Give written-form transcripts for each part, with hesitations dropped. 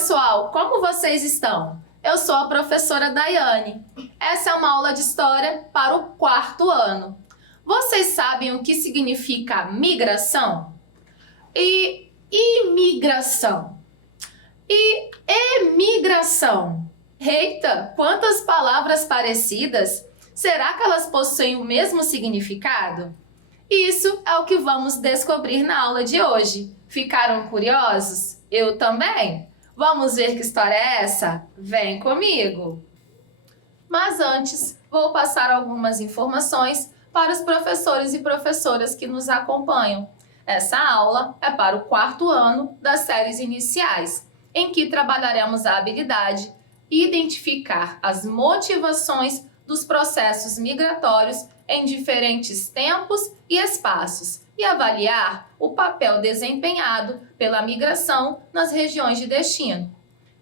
pessoal, como vocês estão? Eu sou a professora Daiane. Essa é uma aula de história para o 4º ano. Vocês sabem o que significa migração? E imigração? E emigração? Eita, quantas palavras parecidas! Será que elas possuem o mesmo significado? Isso é o que vamos descobrir na aula de hoje. Ficaram curiosos? Eu também! Vamos ver que história é essa? Vem comigo! Mas antes, vou passar algumas informações para os professores e professoras que nos acompanham. Essa aula é para o 4º ano das séries iniciais, em que trabalharemos a habilidade identificar as motivações dos processos migratórios em diferentes tempos e espaços e avaliar o papel desempenhado pela migração nas regiões de destino.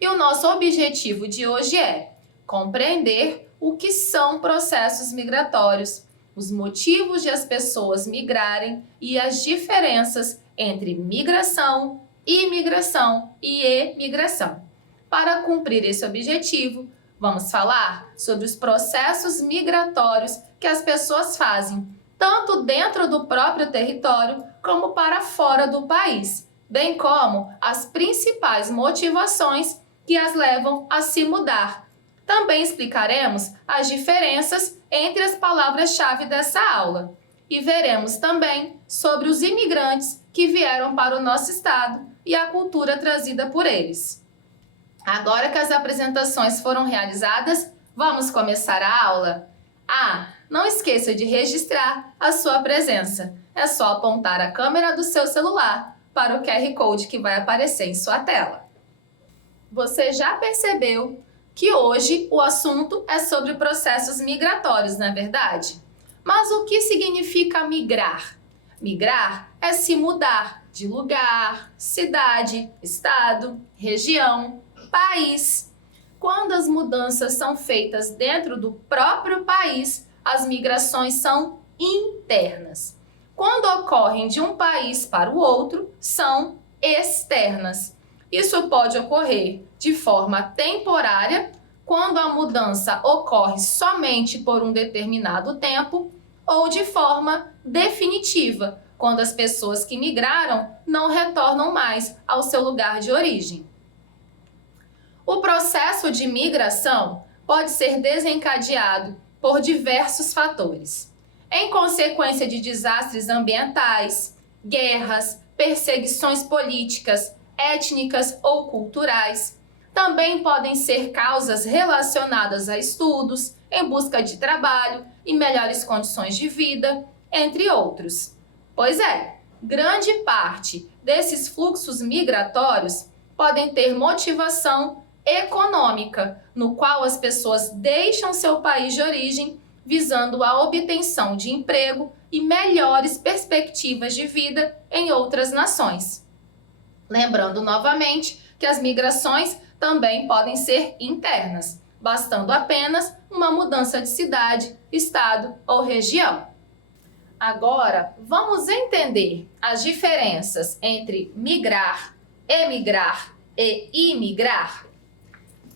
E o nosso objetivo de hoje é compreender o que são processos migratórios, os motivos de as pessoas migrarem e as diferenças entre migração, imigração e emigração. Para cumprir esse objetivo, vamos falar sobre os processos migratórios que as pessoas fazem, tanto dentro do próprio território como para fora do país, bem como as principais motivações que as levam a se mudar. Também explicaremos as diferenças entre as palavras-chave dessa aula e veremos também sobre os imigrantes que vieram para o nosso estado e a cultura trazida por eles. Agora que as apresentações foram realizadas, vamos começar a aula? Não esqueça de registrar a sua presença. É só apontar a câmera do seu celular para o QR Code que vai aparecer em sua tela. Você já percebeu que hoje o assunto é sobre processos migratórios, não é verdade? Mas o que significa migrar? Migrar é se mudar de lugar, cidade, estado, região, país. Quando as mudanças são feitas dentro do próprio país, as migrações são internas. Quando ocorrem de um país para o outro, são externas. Isso pode ocorrer de forma temporária, quando a mudança ocorre somente por um determinado tempo, ou de forma definitiva, quando as pessoas que migraram não retornam mais ao seu lugar de origem. O processo de migração pode ser desencadeado por diversos fatores. Em consequência de desastres ambientais, guerras, perseguições políticas, étnicas ou culturais. Também podem ser causas relacionadas a estudos, em busca de trabalho e melhores condições de vida, entre outros. Pois é, grande parte desses fluxos migratórios podem ter motivação econômica, no qual as pessoas deixam seu país de origem visando a obtenção de emprego e melhores perspectivas de vida em outras nações. Lembrando novamente que as migrações também podem ser internas, bastando apenas uma mudança de cidade, estado ou região. Agora, vamos entender as diferenças entre migrar, emigrar e imigrar.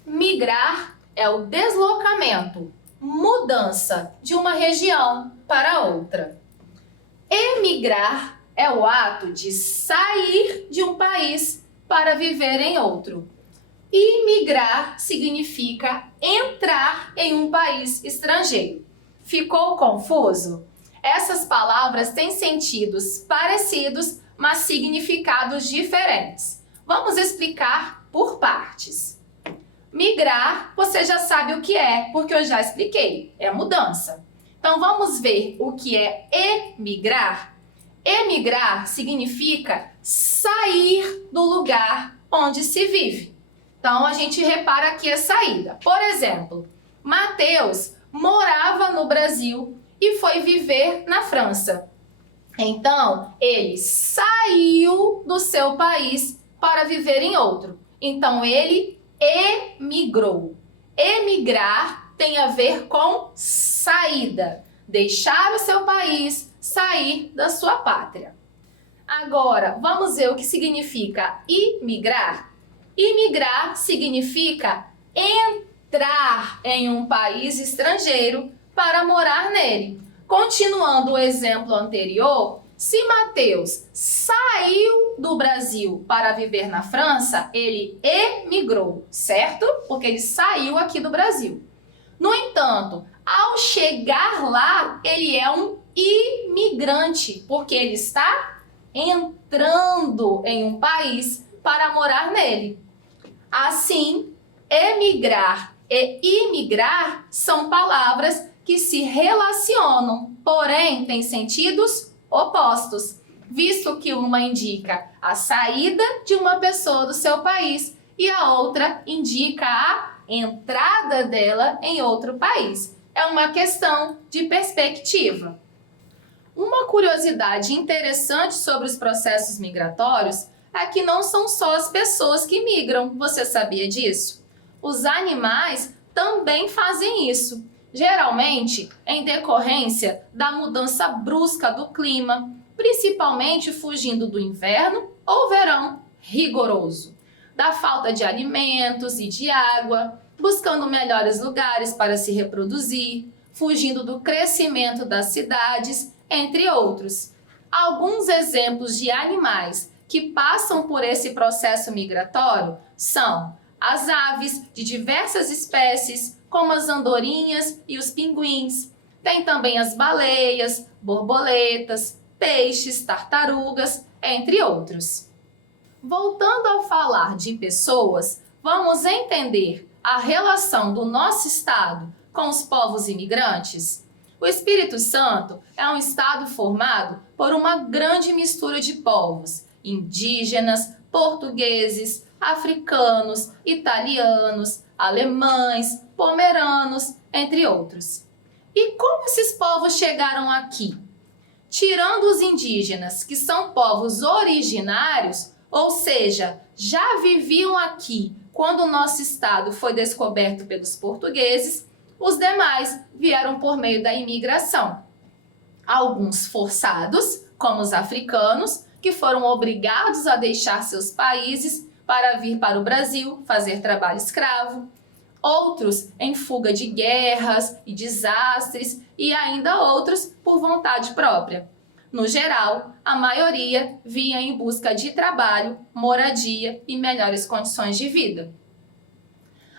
Migrar é o deslocamento, mudança de uma região para outra. Emigrar é o ato de sair de um país para viver em outro. Imigrar significa entrar em um país estrangeiro. Ficou confuso? Essas palavras têm sentidos parecidos, mas significados diferentes. Vamos explicar por partes. Migrar, você já sabe o que é, porque eu já expliquei, é mudança. Então vamos ver o que é emigrar. Emigrar significa sair do lugar onde se vive. Então a gente repara aqui a saída. Por exemplo, Mateus morava no Brasil e foi viver na França. Então ele saiu do seu país para viver em outro. Então ele emigrou. Emigrar tem a ver com saída, deixar o seu país, sair da sua pátria. Agora, vamos ver o que significa imigrar. Imigrar significa entrar em um país estrangeiro para morar nele. Continuando o exemplo anterior, se Mateus saiu do Brasil para viver na França, ele emigrou, certo? Porque ele saiu aqui do Brasil. No entanto, ao chegar lá, ele é um imigrante, porque ele está entrando em um país para morar nele. Assim, emigrar e imigrar são palavras que se relacionam, porém têm sentidos opostos, visto que uma indica a saída de uma pessoa do seu país e a outra indica a entrada dela em outro país. É uma questão de perspectiva. Uma curiosidade interessante sobre os processos migratórios é que não são só as pessoas que migram. Você sabia disso? Os animais também fazem isso, geralmente em decorrência da mudança brusca do clima, principalmente fugindo do inverno ou verão rigoroso, da falta de alimentos e de água, buscando melhores lugares para se reproduzir, fugindo do crescimento das cidades, entre outros. Alguns exemplos de animais que passam por esse processo migratório são as aves de diversas espécies, como as andorinhas e os pinguins. Tem também as baleias, borboletas, peixes, tartarugas, entre outros. Voltando a falar de pessoas, vamos entender a relação do nosso estado com os povos imigrantes. O Espírito Santo é um estado formado por uma grande mistura de povos, indígenas, portugueses, africanos, italianos, alemães, pomeranos, entre outros. E como esses povos chegaram aqui? Tirando os indígenas, que são povos originários, ou seja, já viviam aqui quando o nosso estado foi descoberto pelos portugueses, os demais vieram por meio da imigração. Alguns forçados, como os africanos, que foram obrigados a deixar seus países para vir para o Brasil fazer trabalho escravo. Outros em fuga de guerras e desastres e ainda outros por vontade própria. No geral, a maioria vinha em busca de trabalho, moradia e melhores condições de vida.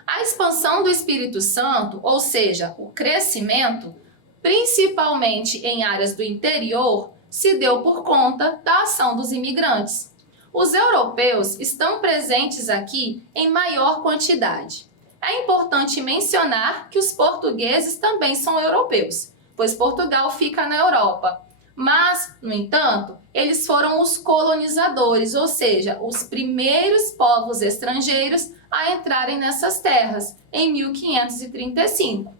A expansão do Espírito Santo, ou seja, o crescimento, principalmente em áreas do interior, se deu por conta da ação dos imigrantes. Os europeus estão presentes aqui em maior quantidade. É importante mencionar que os portugueses também são europeus, pois Portugal fica na Europa. Mas, no entanto, eles foram os colonizadores, ou seja, os primeiros povos estrangeiros a entrarem nessas terras, em 1535.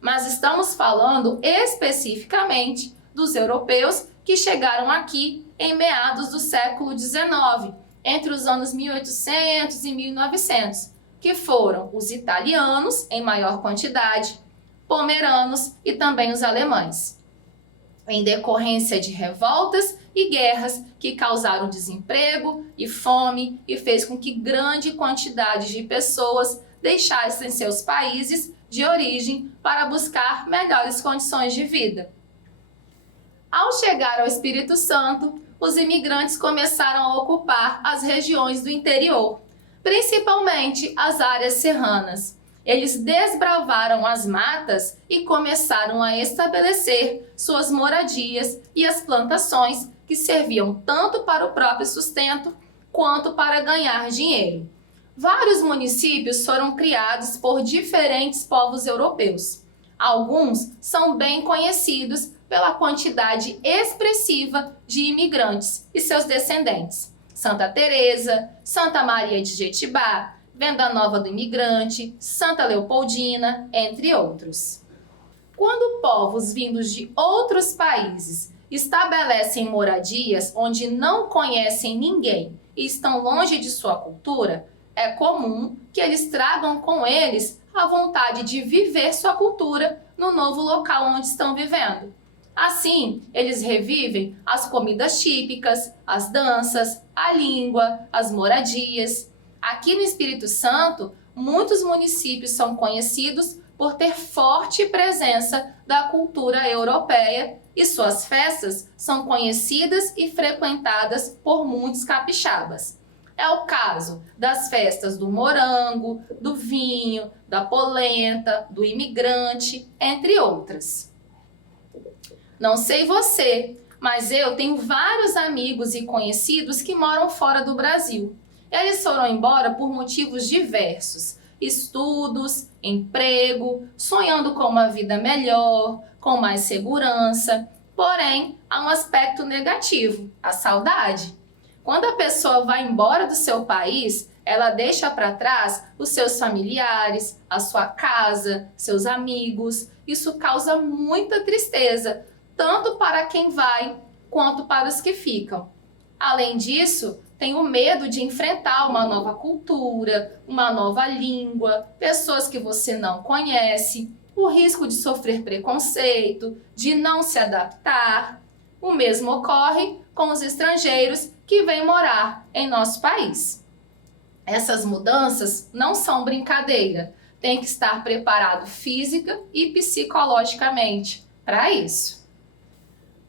Mas estamos falando especificamente dos europeus que chegaram aqui em meados do século XIX, entre os anos 1800 e 1900, que foram os italianos, em maior quantidade, pomeranos e também os alemães. Em decorrência de revoltas e guerras que causaram desemprego e fome e fez com que grande quantidade de pessoas deixassem seus países de origem para buscar melhores condições de vida. Ao chegar ao Espírito Santo, os imigrantes começaram a ocupar as regiões do interior, principalmente as áreas serranas. Eles desbravaram as matas e começaram a estabelecer suas moradias e as plantações que serviam tanto para o próprio sustento quanto para ganhar dinheiro. Vários municípios foram criados por diferentes povos europeus. Alguns são bem conhecidos pela quantidade expressiva de imigrantes e seus descendentes. Santa Teresa, Santa Maria de Jetibá, Venda Nova do Imigrante, Santa Leopoldina, entre outros. Quando povos vindos de outros países estabelecem moradias onde não conhecem ninguém e estão longe de sua cultura, é comum que eles tragam com eles a vontade de viver sua cultura no novo local onde estão vivendo. Assim, eles revivem as comidas típicas, as danças, a língua, as moradias. Aqui no Espírito Santo, muitos municípios são conhecidos por ter forte presença da cultura europeia e suas festas são conhecidas e frequentadas por muitos capixabas. É o caso das festas do morango, do vinho, da polenta, do imigrante, entre outras. Não sei você, mas eu tenho vários amigos e conhecidos que moram fora do Brasil. Eles foram embora por motivos diversos: estudos, emprego, sonhando com uma vida melhor, com mais segurança. Porém, há um aspecto negativo: a saudade. Quando a pessoa vai embora do seu país, ela deixa para trás os seus familiares, a sua casa, seus amigos. Isso causa muita tristeza, tanto para quem vai quanto para os que ficam. Além disso, tem o medo de enfrentar uma nova cultura, uma nova língua, pessoas que você não conhece, o risco de sofrer preconceito, de não se adaptar. O mesmo ocorre com os estrangeiros que vêm morar em nosso país. Essas mudanças não são brincadeira, tem que estar preparado física e psicologicamente para isso.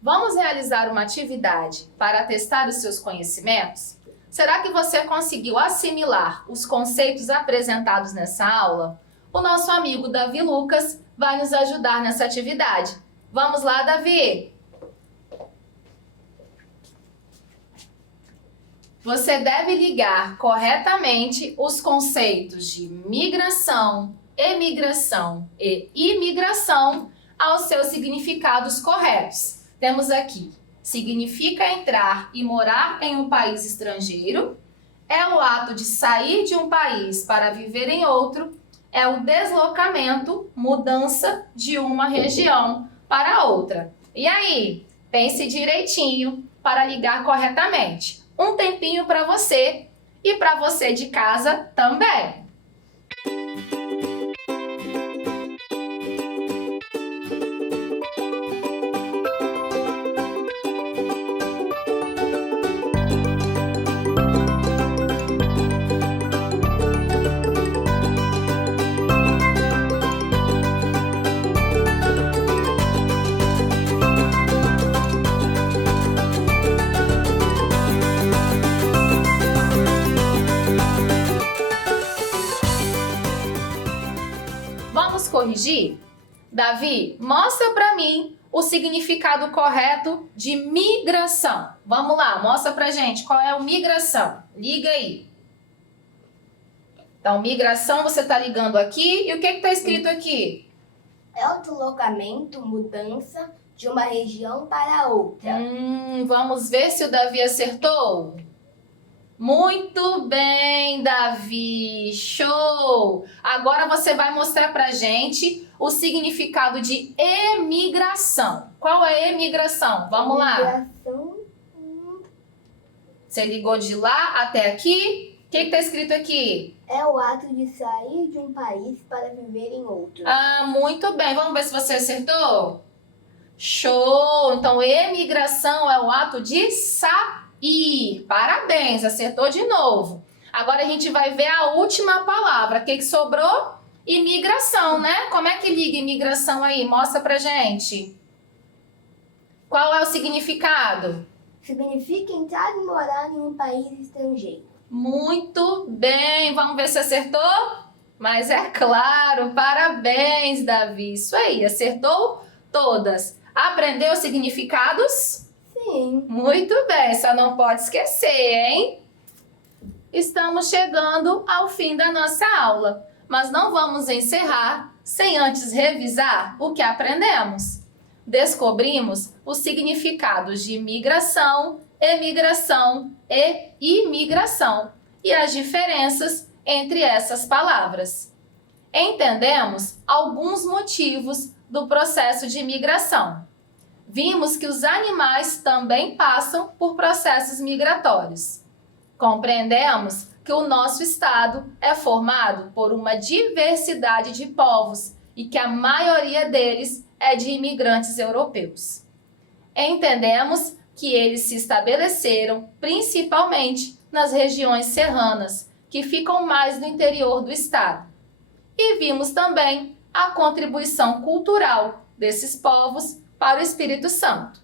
Vamos realizar uma atividade para testar os seus conhecimentos? Será que você conseguiu assimilar os conceitos apresentados nessa aula? O nosso amigo Davi Lucas vai nos ajudar nessa atividade. Vamos lá, Davi! Você deve ligar corretamente os conceitos de migração, emigração e imigração aos seus significados corretos. Temos aqui: significa entrar e morar em um país estrangeiro, é o ato de sair de um país para viver em outro, é o deslocamento, mudança de uma região para outra. E aí, pense direitinho para ligar corretamente. Um tempinho para você e para você de casa também. Vamos corrigir? Davi, mostra para mim o significado correto de migração. Vamos lá, mostra pra gente qual é o migração. Liga aí. Então, migração você tá ligando aqui. E o que tá escrito aqui? É o deslocamento, mudança de uma região para outra. Vamos ver se o Davi acertou. Muito bem, Davi! Show! Agora você vai mostrar pra gente o significado de emigração. Qual é emigração? Vamos lá. Migração. Você ligou de lá até aqui? O que está escrito aqui? É o ato de sair de um país para viver em outro. Ah, muito bem. Vamos ver se você acertou? Show! Então, emigração é o ato de sair. Parabéns, acertou de novo. Agora a gente vai ver a última palavra. O que sobrou? Imigração, né? Como é que liga imigração aí? Mostra pra gente. Qual é o significado? Significa entrar e morar em um país estrangeiro. Muito bem. Vamos ver se acertou? Mas é claro, parabéns, Davi. Isso aí, acertou todas. Aprendeu os significados? Sim. Muito bem, só não pode esquecer, hein? Estamos chegando ao fim da nossa aula, mas não vamos encerrar sem antes revisar o que aprendemos. Descobrimos os significados de migração, emigração e imigração e as diferenças entre essas palavras. Entendemos alguns motivos do processo de migração. Vimos que os animais também passam por processos migratórios. Compreendemos que o nosso estado é formado por uma diversidade de povos e que a maioria deles é de imigrantes europeus. Entendemos que eles se estabeleceram principalmente nas regiões serranas, que ficam mais no interior do estado. E vimos também a contribuição cultural desses povos para o Espírito Santo.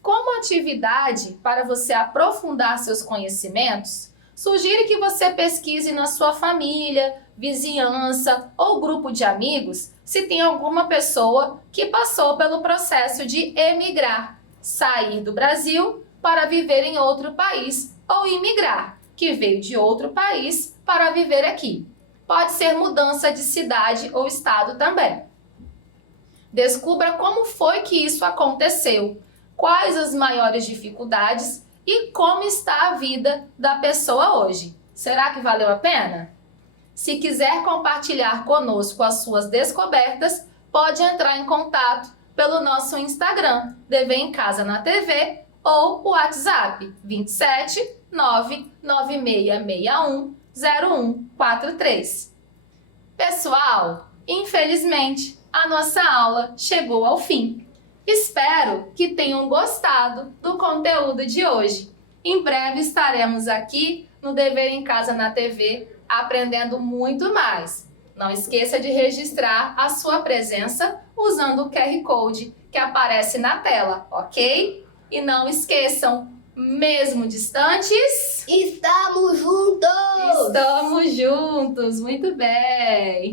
Como atividade para você aprofundar seus conhecimentos, sugiro que você pesquise na sua família, vizinhança ou grupo de amigos se tem alguma pessoa que passou pelo processo de emigrar, sair do Brasil para viver em outro país, ou imigrar, que veio de outro país para viver aqui. Pode ser mudança de cidade ou estado também. Descubra como foi que isso aconteceu, quais as maiores dificuldades e como está a vida da pessoa hoje. Será que valeu a pena? Se quiser compartilhar conosco as suas descobertas, pode entrar em contato pelo nosso Instagram, DV em Casa na TV, ou o WhatsApp 27 99661 0143. Pessoal, infelizmente, a nossa aula chegou ao fim. Espero que tenham gostado do conteúdo de hoje. Em breve estaremos aqui no Dever em Casa na TV aprendendo muito mais. Não esqueça de registrar a sua presença usando o QR Code que aparece na tela, ok? E não esqueçam, mesmo distantes, Estamos juntos! estamos juntos! Muito bem!